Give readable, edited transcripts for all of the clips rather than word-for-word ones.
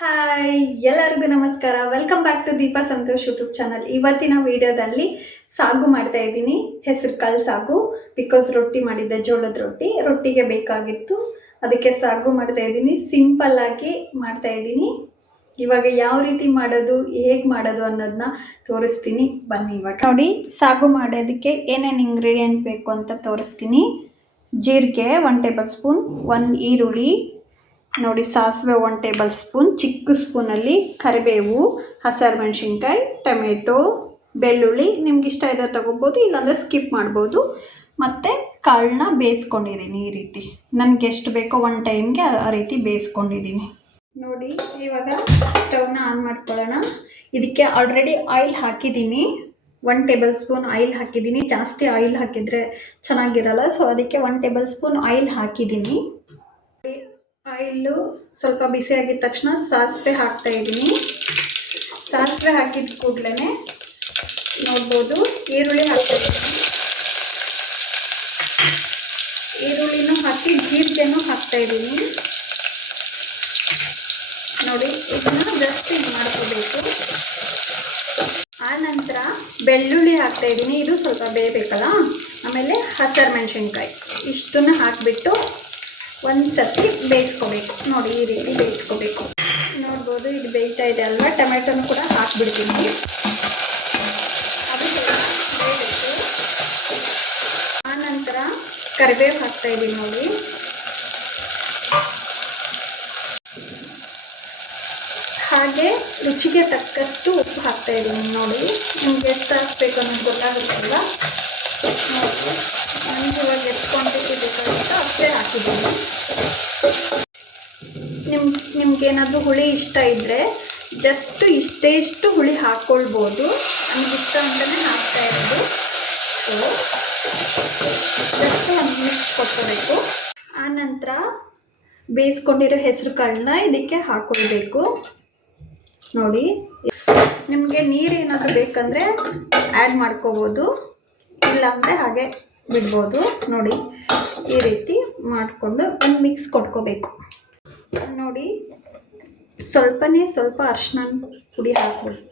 Hi, ಎಲ್ಲರಿಗೂ ನಮಸ್ಕಾರ. Welcome back to Deepa Santosh YouTube channel. ಇವತ್ತಿನ ವಿಡಿಯೋದಲ್ಲಿ ಸಾಗು ಮಾಡ್ತಾ ಇದ್ದೀನಿ, ಹೆಸರುಕಾಳು ಸಾಗು. ಬಿಕಾಸ್ ರೊಟ್ಟಿ ಮಾಡಿದ್ದೆ, ಜೋಳದ ರೊಟ್ಟಿಗೆ ಬೇಕಾಗಿತ್ತು, ಅದಕ್ಕೆ ಸಾಗು ಮಾಡ್ತಾ ಇದ್ದೀನಿ. ಸಿಂಪಲ್ ಆಗಿ ಮಾಡ್ತಾ ಇದ್ದೀನಿ. ಇವಾಗ ಯಾವ ರೀತಿ ಮಾಡೋದು, ಹೇಗೆ ಮಾಡೋದು ಅನ್ನೋದನ್ನ ತೋರಿಸ್ತೀನಿ, ಬನ್ನಿ. ಇವಾಗ ನೋಡಿ, ಸಾಗು ಮಾಡೋದಕ್ಕೆ ಏನೇನು ಇಂಗ್ರೀಡಿಯೆಂಟ್ ಬೇಕು ಅಂತ ತೋರಿಸ್ತೀನಿ. ಜೀರಿಗೆ 1 ಟೇಬಲ್ ಸ್ಪೂನ್, 1 ಈರುಳ್ಳಿ ನೋಡಿ, ಸಾಸಿವೆ 1 ಟೇಬಲ್ ಸ್ಪೂನ್, ಚಿಕ್ಕ ಸ್ಪೂನಲ್ಲಿ ಕರಿಬೇವು, ಹಸಿರು ಮೆಣಸಿನ್ಕಾಯಿ, ಟೊಮೆಟೊ, ಬೆಳ್ಳುಳ್ಳಿ, ನಿಮ್ಗೆ ಇಷ್ಟ ಇದೆ ತೊಗೋಬೋದು, ಇಲ್ಲಾಂದರೆ ಸ್ಕಿಪ್ ಮಾಡ್ಬೋದು. ಮತ್ತು ಕಾಳನ್ನ ಬೇಯಿಸ್ಕೊಂಡಿದ್ದೀನಿ. ಈ ರೀತಿ ನನಗೆ ಎಷ್ಟು ಬೇಕೋ 1 ಟೈಮ್ಗೆ ಆ ರೀತಿ ಬೇಯಿಸ್ಕೊಂಡಿದ್ದೀನಿ. ನೋಡಿ, ಇವಾಗ ಸ್ಟವ್ನ ಆನ್ ಮಾಡ್ಕೊಳ್ಳೋಣ. ಇದಕ್ಕೆ ಆಲ್ರೆಡಿ ಆಯಿಲ್ ಹಾಕಿದ್ದೀನಿ, 1 ಟೇಬಲ್ ಸ್ಪೂನ್ ಆಯಿಲ್ ಹಾಕಿದ್ದೀನಿ. ಜಾಸ್ತಿ ಆಯಿಲ್ ಹಾಕಿದರೆ ಚೆನ್ನಾಗಿರಲ್ಲ, ಸೊ ಅದಕ್ಕೆ 1 ಟೇಬಲ್ ಸ್ಪೂನ್ ಆಯಿಲ್ ಹಾಕಿದ್ದೀನಿ. ಆಯಿಲು ಸ್ವಲ್ಪ ಬಿಸಿ ಆಗಿದ ತಕ್ಷಣ ಸಾಸಿವೆ ಹಾಕ್ತಾ ಇದ್ದೀನಿ. ಸಾಸಿವೆ ಹಾಕಿದ ಕೂಡಲೇ ನೋಡ್ಬೋದು ಈರುಳ್ಳಿ ಹಾಕ್ತಾ ಇದ್ದೀನಿ. ಈರುಳ್ಳಿನೂ ಹಾಕಿ ಜೀರಿಗೆನೂ ಹಾಕ್ತಾ ಇದ್ದೀನಿ. ನೋಡಿ, ಇದನ್ನ ಜಸ್ಟ್ ಮಾಡ್ಕೋಬೇಕು. ಆನಂತರ ಬೆಳ್ಳುಳ್ಳಿ ಹಾಕ್ತಾ ಇದ್ದೀನಿ, ಇದು ಸ್ವಲ್ಪ ಬೇಯಬೇಕಲ್ಲ. ಆಮೇಲೆ ಹಸಿರು ಮೆಣಸಿನ್ಕಾಯಿ, ಇಷ್ಟನ್ನು ಹಾಕಿಬಿಟ್ಟು ಒಂದು ಸರ್ತಿ ಬೇಯಿಸ್ಕೋಬೇಕು. ನೋಡಿ, ಈ ರೀತಿ ಬೇಯಿಸ್ಕೋಬೇಕು. ನೋಡ್ಬೋದು, ಇದು ಬೇಯ್ತಾ ಇದೆ ಅಲ್ವಾ. ಟೊಮೆಟೊನು ಕೂಡ ಹಾಕ್ಬಿಡ್ತೀನಿ, ಅದು ಬೇಯಬೇಕು. ಆನಂತರ ಕರಿಬೇವು ಹಾಕ್ತಾ ಇದ್ದೀನಿ. ನೋಡಿ, ಹಾಗೆ ರುಚಿಗೆ ತಕ್ಕಷ್ಟು ಉಪ್ಪು ಹಾಕ್ತಾ ಇದ್ದೀನಿ. ನೋಡಿ, ನಿಮ್ಗೆ ಎಷ್ಟು ಹಾಕಬೇಕು ಅನ್ನೋದು ಗೊತ್ತಾಗುತ್ತಲ್ಲ. ನೋಡಿ, ನನಗೆ ಇವಾಗ ಎಷ್ಟು ಕ್ವಾಂಟಿಟಿ ಬೇಕಾಗುತ್ತೋ ಅಷ್ಟೇ ಹಾಕಿದ್ದೀನಿ. ನಿಮ್ಗೇನಾದರೂ ಹುಳಿ ಇಷ್ಟ ಇದ್ದರೆ ಜಸ್ಟ್ ಇಷ್ಟು ಹುಳಿ ಹಾಕ್ಕೊಳ್ಬೋದು. ನನಗಿಷ್ಟ ಅಂತಲೇ ಹಾಕ್ತಾ ಇರೋದು. ಸೊ ಜಸ್ಟ್ ಒಂದು ಮಿಕ್ಸ್ ಕೊಟ್ಕೋಬೇಕು. ಆನಂತರ ಬೇಯಿಸ್ಕೊಂಡಿರೋ ಹೆಸರು ಕಾಳನ್ನ ಇದಕ್ಕೆ ಹಾಕ್ಕೊಳ್ಬೇಕು. ನೋಡಿ, ನಿಮಗೆ ನೀರು ಏನಾದರೂ ಬೇಕಂದರೆ ಆ್ಯಡ್ ಮಾಡ್ಕೋಬೋದು, ಇಲ್ಲಾಂದರೆ ಹಾಗೆ ಬಿಡ್ಬೋದು. ನೋಡಿ, ಈ ರೀತಿ ಮಾಡಿಕೊಂಡು ಒಂದು ಮಿಕ್ಸ್ ಕೊಟ್ಕೋಬೇಕು. ನೋಡಿ, ಸ್ವಲ್ಪ ಅರಿಶಿನ ಪುಡಿ ಹಾಕಬೇಕು.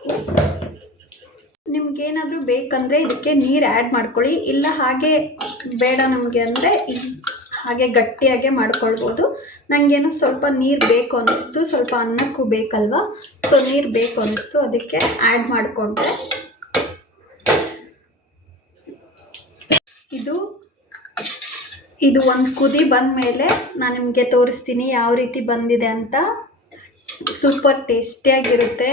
ನಿಮ್ಗೇನಾದರೂ ಬೇಕಂದರೆ ಇದಕ್ಕೆ ನೀರು ಆ್ಯಡ್ ಮಾಡ್ಕೊಳ್ಳಿ, ಇಲ್ಲ ಹಾಗೆ ಬೇಡ ನಮಗೆ ಅಂದರೆ ಹಾಗೆ ಗಟ್ಟಿಯಾಗೆ ಮಾಡ್ಕೊಳ್ಬೋದು. ನನಗೇನು ಸ್ವಲ್ಪ ನೀರು ಬೇಕು ಅನ್ನಿಸ್ತು, ಸ್ವಲ್ಪ ಅನ್ನಕ್ಕೂ ಬೇಕಲ್ವ, ಸೊ ನೀರು ಬೇಕು ಅನ್ನಿಸ್ತು, ಅದಕ್ಕೆ ಆ್ಯಡ್ ಮಾಡಿಕೊಂಡ್ರೆ. ಇದು ಒಂದು ಕುದಿ ಬಂದ ಮೇಲೆ ನಾನು ನಿಮಗೆ ತೋರಿಸ್ತೀನಿ ಯಾವ ರೀತಿ ಬಂದಿದೆ ಅಂತ. ಸೂಪರ್ ಟೇಸ್ಟಿಯಾಗಿರುತ್ತೆ.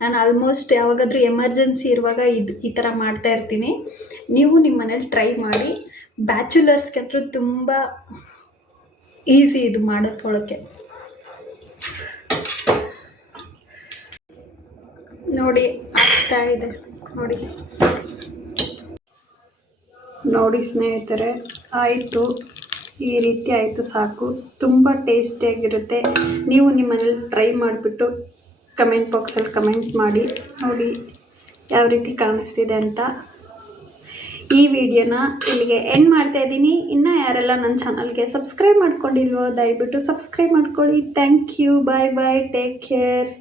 ನಾನು ಆಲ್ಮೋಸ್ಟ್ ಯಾವಾಗಾದರೂ ಎಮರ್ಜೆನ್ಸಿ ಇರುವಾಗ ಈ ಥರ ಮಾಡ್ತಾ ಇರ್ತೀನಿ. ನೀವು ನಿಮ್ಮ ಮನೇಲಿ ಟ್ರೈ ಮಾಡಿ. ಬ್ಯಾಚುಲರ್ಸ್ಗೆ ಅಂತೂ ತುಂಬ ಈಸಿ ಇದು ಮಾಡೋಕ್ಕೆ. ನೋಡಿ, ಆಗ್ತಾ ಇದೆ. ನೋಡಿ ಸ್ನೇಹಿತರೆ, ಆಯಿತು, ಈ ರೀತಿ ಆಯಿತು, ಸಾಕು. ತುಂಬ ಟೇಸ್ಟಿಯಾಗಿರುತ್ತೆ. ನೀವು ನಿಮ್ಮ ಮನೇಲಿ ಟ್ರೈ ಮಾಡಿಬಿಟ್ಟು ಕಮೆಂಟ್ ಬಾಕ್ಸಲ್ಲಿ ಕಮೆಂಟ್ ಮಾಡಿ. ನೋಡಿ ಯಾವ ರೀತಿ ಕಾಣಿಸ್ತಿದೆ ಅಂತ. ಈ ವಿಡಿಯೋನ ಇಲ್ಲಿಗೆ ಎಂಡ್ ಮಾಡ್ತಾ ಇದ್ದೀನಿ. ಇನ್ನೂ ಯಾರೆಲ್ಲ ನನ್ನ ಚಾನಲ್ಗೆ ಸಬ್ಸ್ಕ್ರೈಬ್ ಮಾಡ್ಕೊಂಡಿಲ್ವೋ ದಯವಿಟ್ಟು ಸಬ್ಸ್ಕ್ರೈಬ್ ಮಾಡ್ಕೊಳ್ಳಿ. Thank you, bye bye, take care.